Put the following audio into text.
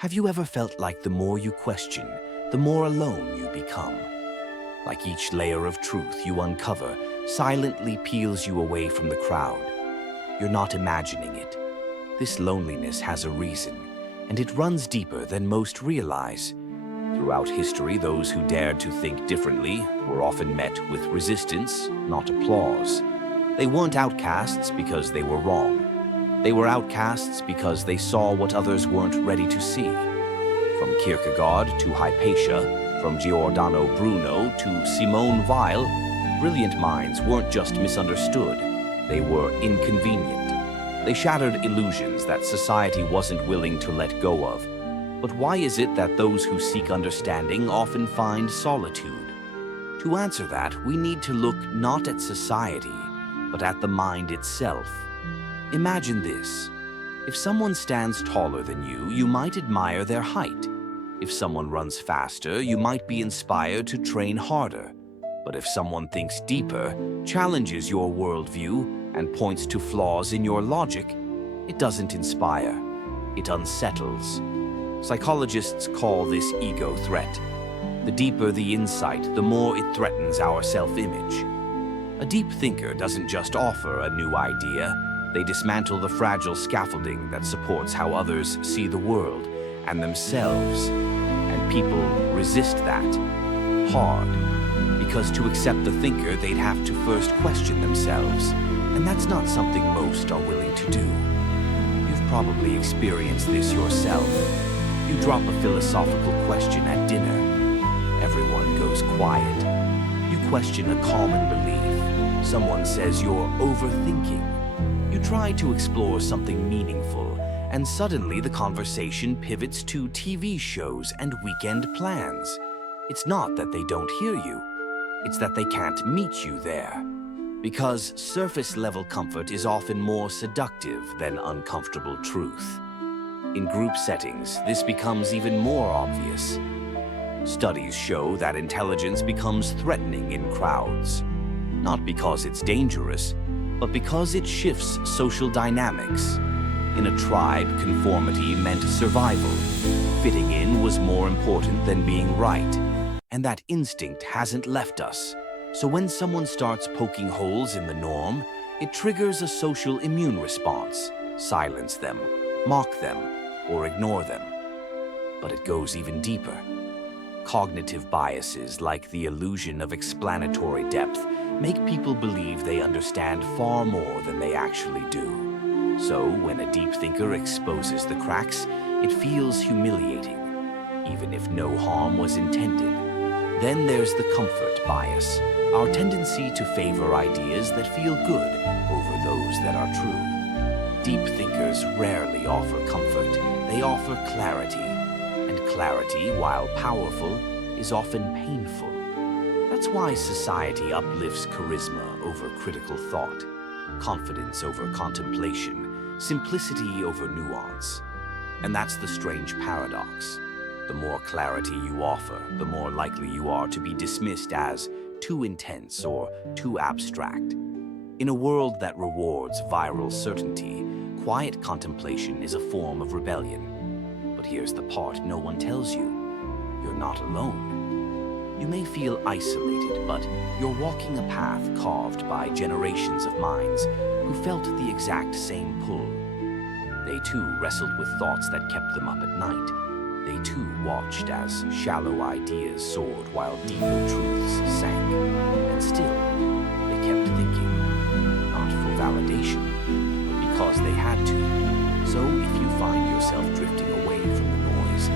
Have you ever felt like the more you question, the more alone you become? Like each layer of truth you uncover silently peels you away from the crowd. You're not imagining it. This loneliness has a reason, and it runs deeper than most realize. Throughout history, those who dared to think differently were often met with resistance, not applause. They weren't outcasts because they were wrong. They were outcasts because they saw what others weren't ready to see. From Kierkegaard to Hypatia, from Giordano Bruno to Simone Weil, brilliant minds weren't just misunderstood, they were inconvenient. They shattered illusions that society wasn't willing to let go of. But why is it that those who seek understanding often find solitude? To answer that, we need to look not at society, but at the mind itself. Imagine this. If someone stands taller than you, you might admire their height. If someone runs faster, you might be inspired to train harder. But if someone thinks deeper, challenges your worldview, and points to flaws in your logic, it doesn't inspire. It unsettles. Psychologists call this ego threat. The deeper the insight, the more it threatens our self-image. A deep thinker doesn't just offer a new idea. They dismantle the fragile scaffolding that supports how others see the world and themselves. And people resist that hard, because to accept the thinker, they'd have to first question themselves. And that's not something most are willing to do. You've probably experienced this yourself. You drop a philosophical question at dinner. Everyone goes quiet. You question a common belief. Someone says you're overthinking. You try to explore something meaningful, and suddenly the conversation pivots to TV shows and weekend plans. It's not that they don't hear you, it's that they can't meet you there. Because surface-level comfort is often more seductive than uncomfortable truth. In group settings, this becomes even more obvious. Studies show that intelligence becomes threatening in crowds, not because it's dangerous, but because it shifts social dynamics. In a tribe, conformity meant survival. Fitting in was more important than being right. And that instinct hasn't left us. So when someone starts poking holes in the norm, it triggers a social immune response. Silence them, mock them, or ignore them. But it goes even deeper. Cognitive biases, like the illusion of explanatory depth, make people believe they understand far more than they actually do. So, when a deep thinker exposes the cracks, it feels humiliating, even if no harm was intended. Then there's the comfort bias, our tendency to favor ideas that feel good over those that are true. Deep thinkers rarely offer comfort, they offer clarity. And clarity, while powerful, is often painful. That's why society uplifts charisma over critical thought, confidence over contemplation, simplicity over nuance. And that's the strange paradox. The more clarity you offer, the more likely you are to be dismissed as too intense or too abstract. In a world that rewards viral certainty, quiet contemplation is a form of rebellion. But here's the part no one tells you. You're not alone. You may feel isolated, but you're walking a path carved by generations of minds who felt the exact same pull. They too wrestled with thoughts that kept them up at night. They too watched as shallow ideas soared while deeper truths sank. And still, they kept thinking, not for validation, but because they had to. So if you find yourself drifting away from the noise,